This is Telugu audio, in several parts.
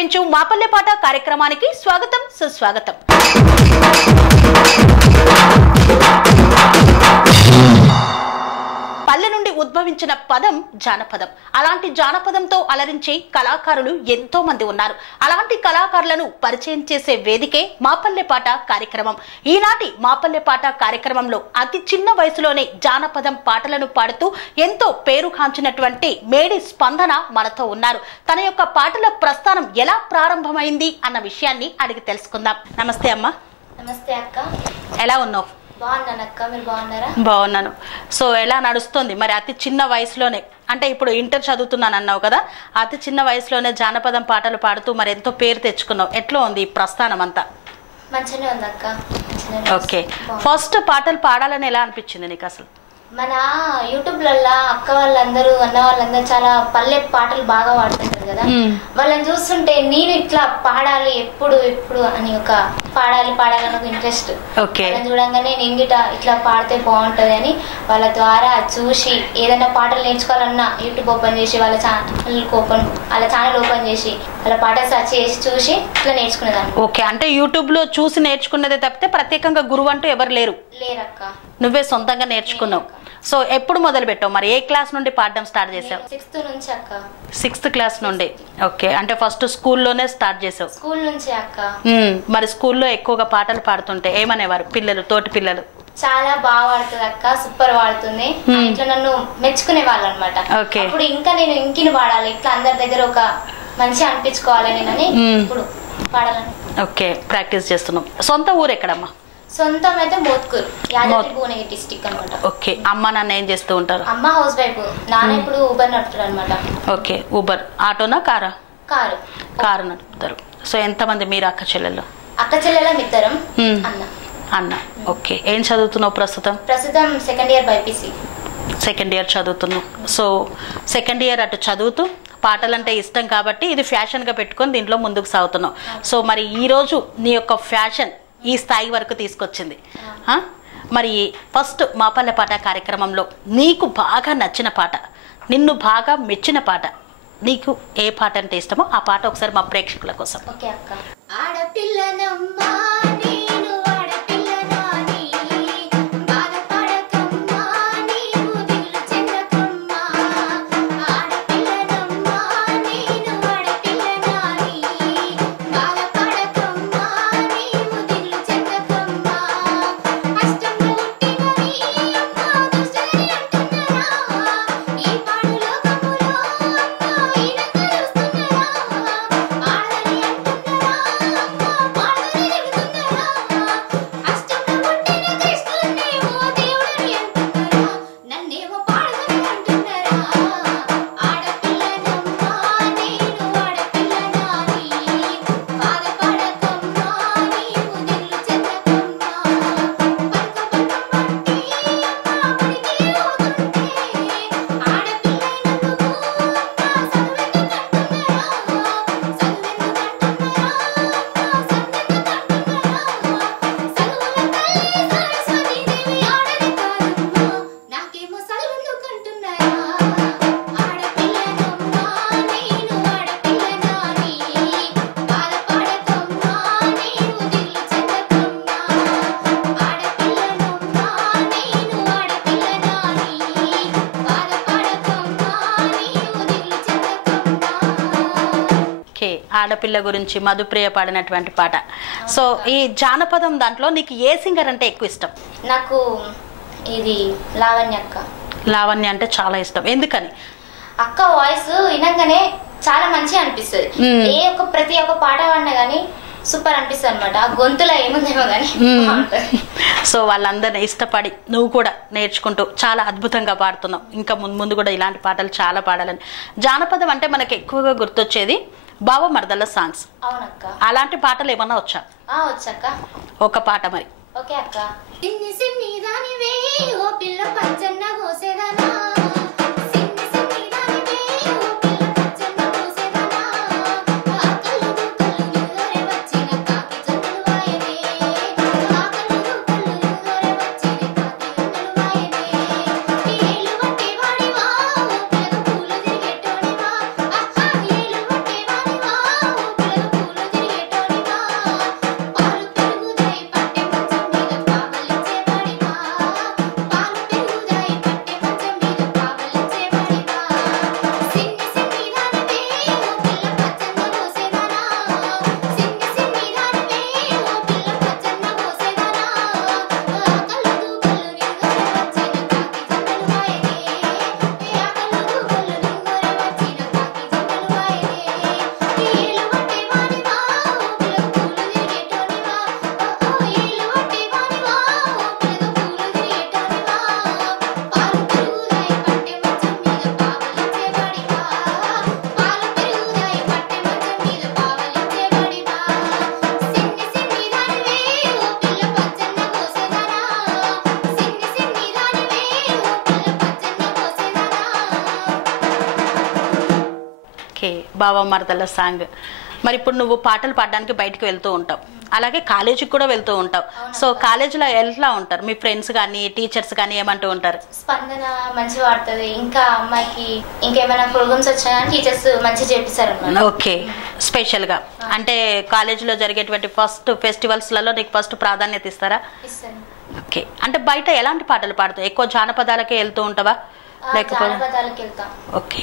సమర్పించు మాపల్లె పాట కార్యక్రమానికి స్వాగతం సుస్వాగతం. పల్లె నుండి ఉద్భవించిన పదం జానపదం. అలాంటి జానపదంతో అలరించే కళాకారులు ఎంతో మంది ఉన్నారు. అలాంటి కళాకారులను పరిచయం చేసే వేదికే మాపల్లె పాట కార్యక్రమం. ఈనాటి మాపల్లె పాట కార్యక్రమంలో అతి చిన్న వయసులోనే జానపదం పాటలను పాడుతూ ఎంతో పేరుగాంచినటువంటి మేడి స్పందన మనతో ఉన్నారు. తన యొక్క పాటల ప్రస్థానం ఎలా ప్రారంభమైంది అన్న విషయాన్ని అడిగి తెలుసుకుందాం. నమస్తే అమ్మ. నమస్తే అక్క. ఎలా ఉన్నావు? బాగున్నానక్క, మీరు బాగున్నారా? బాగున్నాను. సో ఎలా నడుస్తుంది మరి? అతి చిన్న వయసులోనే, అంటే ఇప్పుడు ఇంటర్ చదువుతున్నాను అన్నావు కదా, అతి చిన్న వయసులోనే జానపదం పాటలు పాడుతూ మరి ఎంతో పేరు తెచ్చుకున్నావు. ఎట్లా ఉంది ఈ ప్రస్థానం అంతా? మంచిగానే ఉంది అక్క. ఓకే, ఫస్ట్ పాటలు పాడాలని ఎలా అనిపించింది నీకు అసలు? మన యూట్యూబ్లల్లో అక్క వాళ్ళందరూ అన్న వాళ్ళందరూ చాలా పల్లె పాటలు బాగా పాడుతుంటారు కదా, వాళ్ళని చూస్తుంటే నేను ఇట్లా పాడాలి ఎప్పుడు ఎప్పుడు అని ఒక పాడాలి పాడాలని ఒక ఇంట్రెస్ట్. చూడంగానే నేను ఇట్లా పాడితే బాగుంటది అని వాళ్ళ ద్వారా చూసి ఏదైనా పాటలు నేర్చుకోవాలన్నా యూట్యూబ్ ఓపెన్ చేసి వాళ్ళ ఛానల్ ఓపెన్ చేసి వాళ్ళ పాటలు సెర్చ్ చేసి చూసి ఇట్లా నేర్చుకునేదాన్ని. ఓకే, అంటే యూట్యూబ్ లో చూసి నేర్చుకున్నదే తప్పితే ప్రత్యేకంగా గురువు అంటూ ఎవరు లేరు? లేరక్క, నువ్వే సొంతంగా నేర్చుకున్నావు. సో ఎప్పుడు మొదలు పెట్టావు మరి? ఏ క్లాస్ నుండి పాడడం స్టార్ట్ చేసావు? 6th నుంచి అక్క. 6th క్లాస్ నుండి. ఓకే, అంటే ఫస్ట్ స్కూల్లోనే స్టార్ట్ చేసావు? స్కూల్ నుంచి అక్క. మరి స్కూల్లో ఎక్కువగా పాటలు పాడుతుంటే ఏమనేవారు పిల్లలు, తోటి పిల్లలు? చాలా బాగా పాడుతుంది అక్క, సూపర్ పాడుతుంది, ఇట్లా నన్ను మెచ్చుకునే వాళ్ళు అనమాట. అప్పుడు ఇంకా నేను ఇంకిని పాడాలి, ఇట్లా అందరి దగ్గర ఒక మంచి అనిపించుకోవాలి నేనని ఇప్పుడు పాడాలని. ఓకే, ప్రాక్టీస్ చేస్తున్నాం. సొంత ఊరు ఎక్కడమ్మా? సొంతం అయితే మోత్కూర్, యాదాద్రి భువనగిరి డిస్ట్రిక్ట్ అనమాట. ఓకే, అమ్మ నాన్న ఏం చేస్తూ ఉంటారు? అమ్మ హౌస్ వైఫ్, నాన్న ఇప్పుడు ఊబర్ నడుపుతారు అనమాట. Okay, Uber. ఆటోనా కారా? కారు నడుపుతారు. సో ఎంతమంది మీరు అక్క చెల్లెలు? అక్క చెల్లెలం ఇద్దరం, అన్న. ఓకే, ఏం చదువుతున్నావు ప్రస్తుతం? ప్రస్తుతం 2nd year BiPC. 2nd year చదువుతున్నావు. సో 2nd ఇయర్ అటు చదువుతూ పాటలంటే ఇష్టం కాబట్టి ఇది ఫ్యాషన్గా పెట్టుకొని దీంట్లో ముందుకు సాగుతున్నావు. సో మరి ఈరోజు నీ యొక్క ఫ్యాషన్ ఈ స్థాయి వరకు తీసుకొచ్చింది. మరి ఫస్ట్ మాపల్లె పాట కార్యక్రమంలో నీకు బాగా నచ్చిన పాట, నిన్ను బాగా మెచ్చిన పాట, నీకు ఏ పాట అంటే ఇష్టమో ఆ పాట ఒకసారి మా ప్రేక్షకుల కోసం. ఓకే అక్క. ఆడపిల్లనమ్మా ఆడపిల్ల గురించి మధుప్రియ పాడినటువంటి పాట. సో ఈ జానపదం దాంట్లో నీకు ఏ సింగర్ అంటే ఎక్కువ ఇష్టం? నాకు ఇది లావణ్య అక్క. లావణ్య అంటే చాలా ఇష్టం. ఎందుకని? అక్క వాయిస్ వినగానే చాలా మంచిగా అనిపిస్తుంది. ప్రతి ఒక్క పాట పాడినా గానీ సూపర్ అనిపిస్తుంది అనమాట. గొంతులో ఏముందేమో కానీ. సో వాళ్ళందరినీ ఇష్టపడి నువ్వు కూడా నేర్చుకుంటూ చాలా అద్భుతంగా పాడుతున్నావు. ఇంకా ముందు కూడా ఇలాంటి పాటలు చాలా పాడాలని. జానపదం అంటే మనకి ఎక్కువగా గుర్తొచ్చేది బావ మరదల సాంగ్స్. అవునక్క. అలాంటి పాటలు ఏమన్నా వచ్చా? వచ్చాక ఒక పాట మరి. ఓకే అక్క. ఓ పిల్ల పచ్చన్న కోసేదానా బావ మరదల సాంగ్. మరి ఇప్పుడు నువ్వు పాటలు పాడడానికి బయటకు వెళ్తూ ఉంటావు, అలాగే కాలేజీకి కూడా వెళ్తూ ఉంటావు. సో కాలేజీలో ఎట్లా ఉంటారు మీ ఫ్రెండ్స్ కానీ టీచర్స్ కానీ ఏమంటూ ఉంటారు? స్పందన మంచిగా వాడుతుంది, ఇంకా అమ్మాయికి ఇంకేమైనా ప్రోగ్రామ్స్ వచ్చినా కానీ టీచర్స్ మంచిగా చేపిస్తారు అన్నమాట. ఓకే, స్పెషల్ గా అంటే కాలేజీలో జరిగేటువంటి ఫస్ట్ ఫెస్టివల్స్లలో నీకు ఫస్ట్ ప్రాధాన్యత ఇస్తారా? ఇస్తాను. ఓకే, అంటే బయట ఎలాంటి పాటలు పాడతావు? ఎక్కువ జానపదాలకే వెళ్తూ ఉంటావా లేకపోతే? జానపదాలకు వెళ్తాం. ఓకే,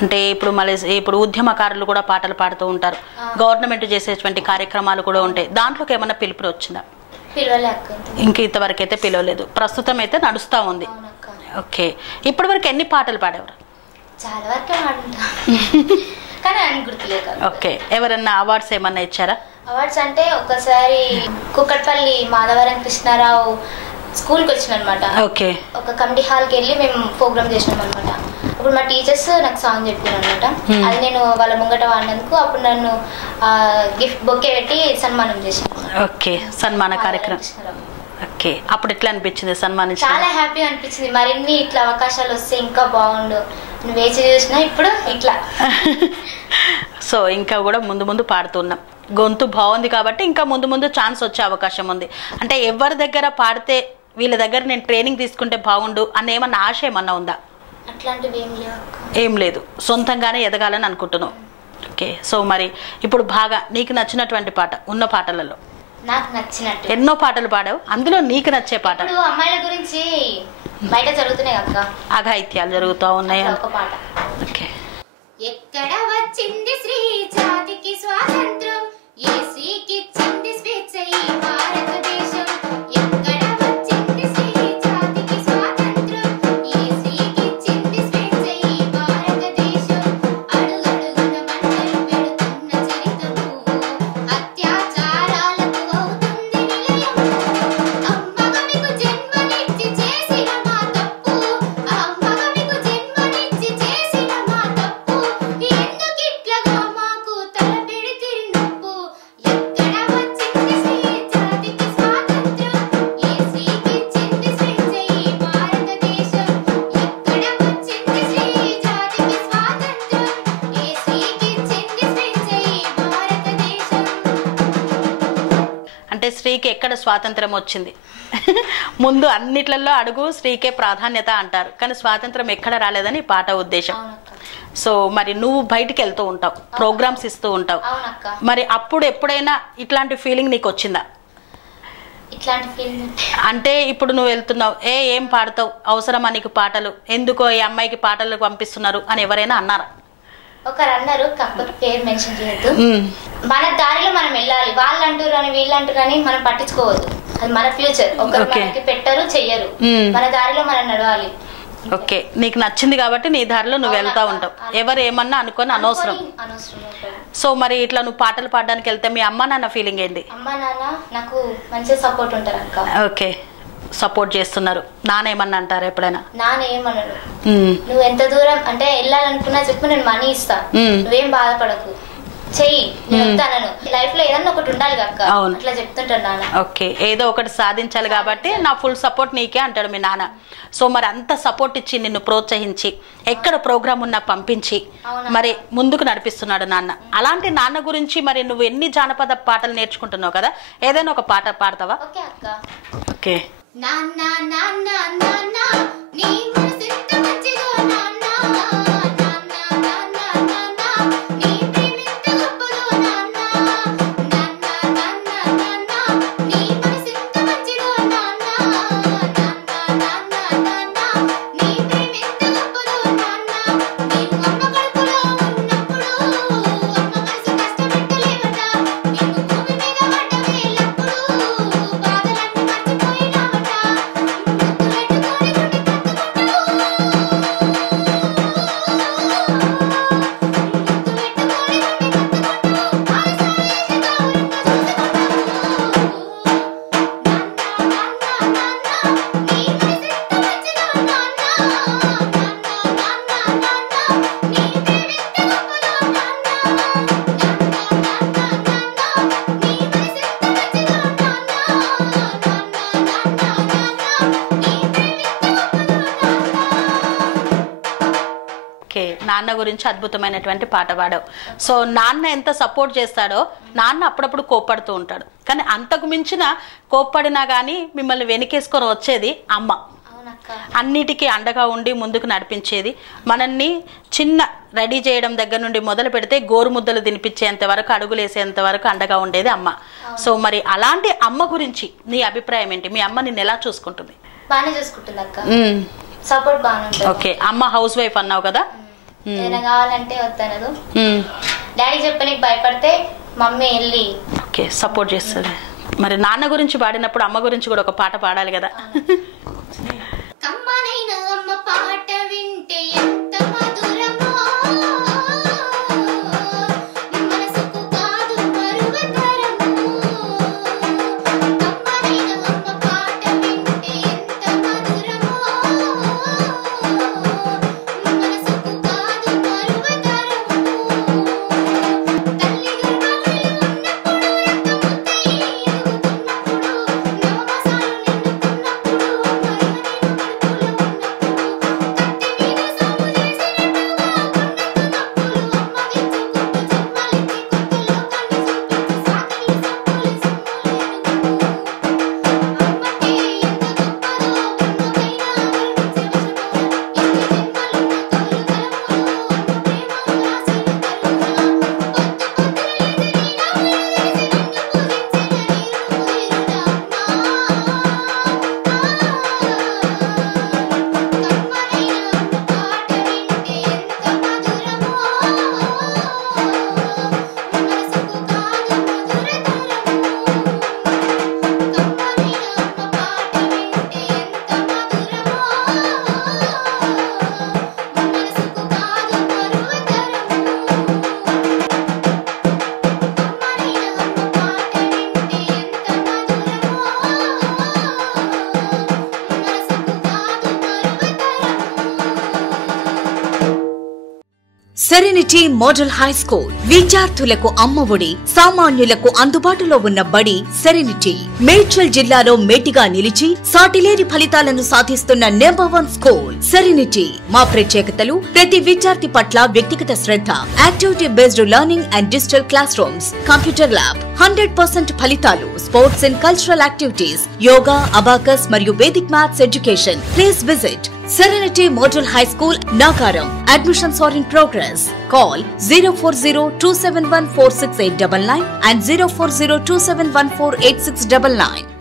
అంటే ఇప్పుడు మళ్ళీ ఇప్పుడు ఉద్యమకారులు కూడా పాటలు పాడుతూ ఉంటారు, గవర్నమెంట్ చేసేటువంటి కార్యక్రమాలు కూడా ఉంటాయి, దాంట్లోకి ఏమైనా పిలుపులు వచ్చిందా? పిలవలే అక్క, ఇంక ఇంతవరకు అయితే పిలవలేదు, ప్రస్తుతం అయితే నడుస్తూ ఉంది. ఓకే, ఇప్పటి వరకు ఎన్ని పాటలు పాడేవారు? చాలా వరకే పాడుంటా కానీ అని గుర్తులేదు. ఓకే, ఎవరన్నా అవార్డ్స్ ఏమన్నా ఇచ్చారా? అవార్డ్స్ అంటే ఒకసారి కుక్కట్పల్లి మాధవరం కృష్ణారావు స్కూల్కి వచ్చిన అనమాట. ఓకే, ఒక కమిటీ హాల్కి వెళ్ళి మేము ప్రోగ్రామ్ చేసినాం అనమాట. అప్పుడు మా టీచర్స్ నాకు సాంగ్ చెప్పారు అనమాట. అది నేను వాళ్ళ ముంగట వాడినందుకు అప్పుడు నన్ను గిఫ్ట్ బొకే పెట్టి సన్మానం చేశాను. ఓకే, సన్మాన కార్యక్రమం. ఓకే, అప్పుడు ఎట్లా అనిపించింది సన్మానించి? చాలా హ్యాపీగా అనిపించింది. మరిన్ని ఇట్లా అవకాశాలు వస్తే ఇంకా బాగుండు. నువ్వు వేచి చూసినా ఇప్పుడు ఇట్లా సో ఇంకా కూడా ముందు ముందు పాడుతున్నాం, గొంతు బాగుంది కాబట్టి ఇంకా ముందు ముందు ఛాన్స్ వచ్చే అవకాశం ఉంది. అంటే ఎవరి దగ్గర పాడితే వీళ్ళ దగ్గర నేను ట్రైనింగ్ తీసుకుంటే బాగుండు అన్న ఏమన్నా ఆశ ఏమన్నా ఉందా? అట్లాంటివి ఏం లేదు, సొంతంగానే ఎదగాలని అనుకుంటున్నావు. ఓకే, సో మరి ఇప్పుడు బాగా నీకు నచ్చినటువంటి పాట ఉన్న పాటలలో? నాకు నచ్చినట్టు ఎన్నో పాటలు పాడావు, అందులో నీకు నచ్చే పాట? ఇప్పుడు అమ్మాయిల గురించి బయట జరుగుతున్నాయి అక్క, అఘాయిత్యాలు జరుగుతూ ఉన్నాయి, ఒక పాట. ఓకే. ఎక్కడ వచ్చింది శ్రీ జాతికి స్వాతంత్రం, ఏసీకిచ్చింది స్వేచ్ఛ ఈ భారతదేశం. ఎక్కడ వచ్చింది శ్రీ జాతికి స్వాతంత్రం, ఏసీకిచ్చింది స్వేచ్ఛ ఈ భారతదేశం. అడుగడుగున మంటలు పెడుతున్న చరితము, అత్యాచారాలకు అవుతుంది నిలయం. అమ్మగా మీకు జన్మనిచ్చి చేసిన మా తప్పు, అమ్మగా మీకు జన్మనిచ్చి చేసిన మా తప్పు, ఎందుకిట్లగా మాకు తల పెడితిరి నొప్పు. ఎక్కడ వచ్చింది శ్రీ జాతికి స్వాతంత్రం, ఏసీకిచ్చింది స్వేచ్ఛ ఈ భారతదేశం. ఎక్కడ వచ్చింది శ్రీ జాతికి స్వాతంత్రం, ఏసీకిచ్చింది స్వేచ్ఛ ఈ భారతదేశం. అంటే స్త్రీకి ఎక్కడ స్వాతంత్రం వచ్చింది? ముందు అన్నిట్లలో అడుగు స్త్రీకే ప్రాధాన్యత అంటారు, కానీ స్వాతంత్రం ఎక్కడ రాలేదని ఈ పాట ఉద్దేశం. సో మరి నువ్వు బయటికి వెళ్తూ ఉంటావు, ప్రోగ్రామ్స్ ఇస్తూ ఉంటావు, అవునక్క. మరి అప్పుడు ఎప్పుడైనా ఇట్లాంటి ఫీలింగ్ నీకు వచ్చిందా? ఇట్లాంటి ఫీలింగ్ అంటే ఇప్పుడు నువ్వు వెళ్తున్నావు, ఏం పాడతావు, అవసరమా నీకు పాటలు, ఎందుకో ఈ అమ్మాయికి పాటలు పంపిస్తున్నారు అని ఎవరైనా అన్నారా? ఒకరు అన్నారు, కాకపోతే పేరు మెన్షన్ చేయొద్దు. మన దారిలో మనం వెళ్ళాలి, వాళ్ళు అంటారు అని వీళ్ళు అంటారు అని మనం పట్టించుకోవద్దు. అది మన ఫ్యూచర్, ఒకరు మనకి పెట్టరు చెయ్యరు, మన దారిలో మనం నడవాలి. ఓకే, నీకు నచ్చింది కాబట్టి నీ దారిలో నువ్వు వెళ్తా ఉంటావు, ఎవరు ఏమన్నా అనుకొని అనవసరం. సో మరి ఇట్లా నువ్వు పాటలు పాడడానికి వెళ్తే మీ అమ్మ నాన్న ఫీలింగ్ ఏంటి? అమ్మ నాన్న నాకు మంచిగా సపోర్ట్ ఉంటారు అక్క. ఓకే, సపోర్ట్ చేస్తున్నారు. నాన్న ఏమన్నా అంటారా ఎప్పుడైనా? నాన్న ఏమన్నాడు, నువ్వు ఎంత దూరం అంటే వెళ్ళాలనుకున్నా చెప్పు, నేను మనీ ఇస్తా, నువ్వేం బాధపడకు, చెయ్యి, నేను వస్తాను. లైఫ్ లో ఏదన్నా ఒకటి ఉండాలి అక్క, అట్లా చెప్తుంటాడు నాన్న. ఓకే, ఏదో ఒకటి సాధించాలి కాబట్టి నా ఫుల్ సపోర్ట్ నీకే అంటాడు మీ నాన్న. సో మరి అంత సపోర్ట్ ఇచ్చి నిన్ను ప్రోత్సహించి ఎక్కడ ప్రోగ్రామ్ ఉన్నా పంపించి మరి ముందుకు నడిపిస్తున్నాడు నాన్న. అలాంటి నాన్న గురించి మరి నువ్వు ఎన్ని జానపద పాటలు నేర్చుకుంటున్నావు కదా, ఏదైనా ఒక పాట పాడతావా? ఓకే అక్క. ఓకే. నాన్న నాన్న నాన్న నీ మనసెంత మంచిదో నాన్న, నాన్న నాన్న నాన్న నీ ప్రేమెంత గొప్పదో నాన్న, నాన్న నాన్న నాన్న నీ మనసెంత మంచిదో నాన్న, నాన్న నాన్న నాన్న నీ ప్రేమెంత గొప్పదో నాన్న. నీవు అమ్మ కడుపులో ఉన్నప్పుడు అమ్మ మనసు కష్టపెట్టలేవట, నీవు భూమి మీద పడ్డవేలప్పుడు బాధలన్నీ మర్చిపోయినావట. ముద్దు పెట్టుకొని గుండె కత్తుకుంటావు, గురించి అద్భుతమైనటువంటి పాట పాడావు. సో నాన్న ఎంత సపోర్ట్ చేస్తాడో, నాన్న అప్పుడప్పుడు కోప్పడుతూ ఉంటాడు, కానీ అంతకు మించిన కోప్పడినా కానీ మిమ్మల్ని వెనకేసుకొని వచ్చేది అమ్మ. అన్నిటికీ అండగా ఉండి ముందుకు నడిపించేది. మనల్ని చిన్న రెడీ చేయడం దగ్గర నుండి మొదలు పెడితే గోరుముద్దలు తినిపించేంత వరకు, అడుగులేసేంత వరకు అండగా ఉండేది అమ్మ. సో మరి అలాంటి అమ్మ గురించి నీ అభిప్రాయం ఏంటి? మీ అమ్మ నిన్ను ఎలా చూసుకుంటుంది? బాగానే చూసుకుంటుంది అక్క, సపోర్ట్ బాగానే ఉంటుంది. ఓకే, అమ్మ హౌస్ వైఫ్ అన్నావు కదా, ఏదైనా కావాలంటే వద్దనదు. డాడీ చెప్పనికి భయపడితే మమ్మీ వెళ్ళి ఓకే సపోర్ట్ చేస్తుంది. మరి నాన్న గురించి పాడినప్పుడు అమ్మ గురించి కూడా ఒక పాట పాడాలి కదా. కమ్మనైన అమ్మ పాట వింటే ఎంత మధురమో, మనసుకు కాదు పర్వతరము. కమ్మనైన అమ్మ పాట వింటే ఎంత మధురమో, మనసుకు కాదు పర్వతరము. తల్లి గర్భంలో ఉన్నప్పుడు రక్తముద్దై ఎదుగుతున్నప్పుడు, నవమాసాలు సెరెనిటీ మోడల్ హై స్కూల్ విద్యార్థులకు అమ్మఒడి, సామాన్యులకు అందుబాటులో ఉన్న బడి సెరెనిటీ. మేడ్చల్ జిల్లాలో మేటిగా నిలిచి సాటిలేని ఫలితాలను సాధిస్తున్న నంబర్ 1 స్కూల్ సెరెనిటీ. మా ప్రత్యేకతలు ప్రతి విద్యార్థి పట్ల వ్యక్తిగత శ్రద్ధ, activity based learning and digital class rooms, computer lab, 100% ఫలితాలు, sports and cultural activities, yoga, abacus మరియు Vedic maths education. Please visit Serenity Model High School, Nagaram. Admissions are in progress. Call 040-271-46899 and 040-271-48699.